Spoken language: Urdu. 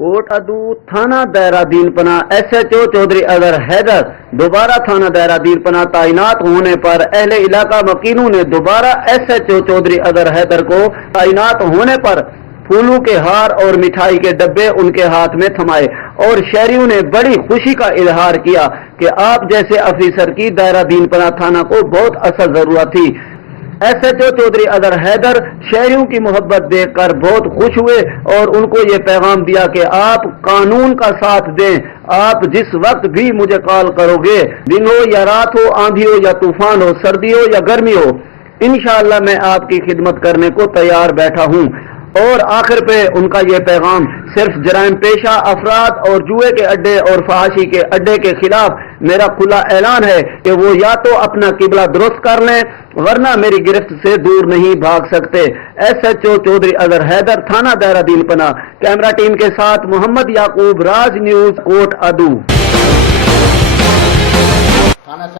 کوٹ ادو تھانہ Daira Din Panah S H O Chaudhry Azhar Haider دوبارہ تھانہ دائرہ دین پناہ تعینات ہونے پر اہل علاقہ مکینوں نے دوبارہ S H O Chaudhry Azhar Haider کو تعینات ہونے پر پھولوں کے ہار اور مٹھائی کے ڈبے ان کے ہاتھ میں تھمائے اور شہریوں نے بڑی خوشی کا اظہار کیا کہ آپ جیسے افیسر کی دائرہ دین پناہ تھانہ کو بہت اصل ضرورت تھی۔ S H O Chaudhry Azhar Haider شہریوں کی محبت دیکھ کر بہت خوش ہوئے اور ان کو یہ پیغام دیا کہ آپ قانون کا ساتھ دیں، آپ جس وقت بھی مجھے کال کرو گے، دن ہو یا رات ہو، آندھی ہو یا طوفان ہو، سردی ہو یا گرمی ہو، انشاءاللہ میں آپ کی خدمت کرنے کو تیار بیٹھا ہوں۔ اور آخر پہ ان کا یہ پیغام صرف جرائم پیشہ افراد اور جوئے کے اڈے اور فحاشی کے اڈے کے خلاف میرا کھلا اعلان ہے کہ وہ یا تو اپنا قبلہ درست کر لیں ورنہ میری گرفت سے دور نہیں بھاگ سکتے۔ S H O Chaudhry Azhar Haider تھانہ دائرہ دین پناہ۔ کیمرہ ٹیم کے ساتھ محمد یعقوب، راج نیوز، کوٹ ادو۔